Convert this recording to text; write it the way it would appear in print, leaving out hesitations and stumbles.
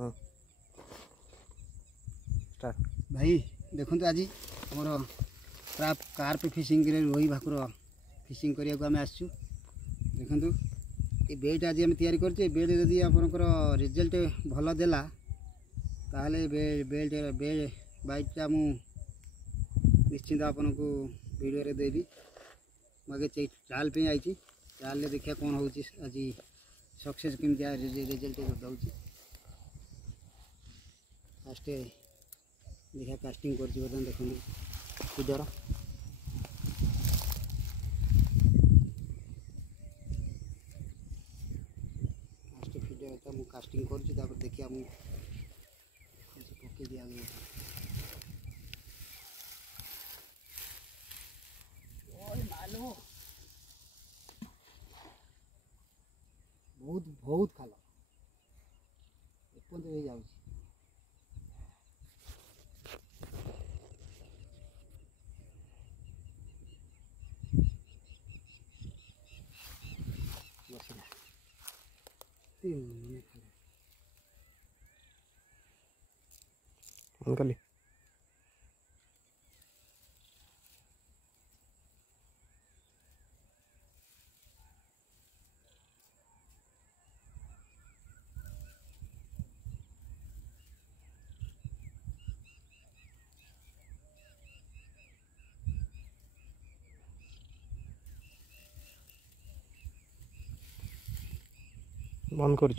हाँ स्टार्ट भाई देखो आज आमर कार्प फिशिंग रोही भाकुर फिशिंग करने को आम आसु देखु ये बेट आज आम तैयारी कर बेट जदि आपंकर रिजल्ट भल देला ताहले बेल्ट बाइटा मु निश्चिंत आपन को वीडियो रे देवी मुझे ट्रायल पे आई ट्रायल देखिए कौन हो आज सक्सेस केमती रिजल्ट दौर फास्ट देखिए कास्टिंग कर देखो फीडर फास्ट फीडर मुझे कास्टिंग कर देखिए पके दिया बहुत बहुत खाल एपर्त हो जाऊँ अंकल बंद कर